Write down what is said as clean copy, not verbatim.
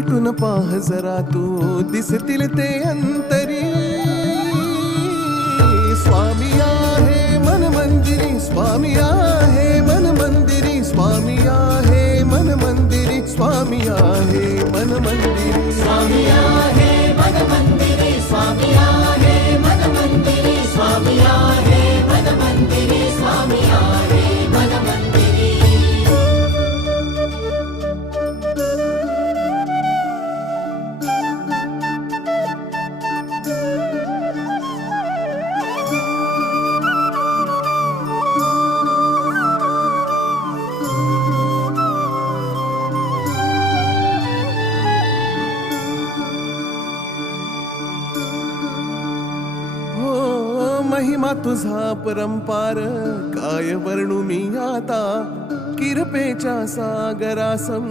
मिटून पाह जरा तू दिसतील ते अंतरी. स्वामी आहे मन मंदिरी, स्वामी आहे मन मंदिरी, स्वामी आहे मन मंदिरी, स्वामी आहे मन मंदिरी. स्वामी आहे मन मंदिरी, स्वामी आहे मन मंदिरी, स्वामी आहे मन मंदिरी, स्वामी आहे मन मंदिरी. महिमा तुझा परंपार काय वर्णू मी आता. किरपेच्या सागरासम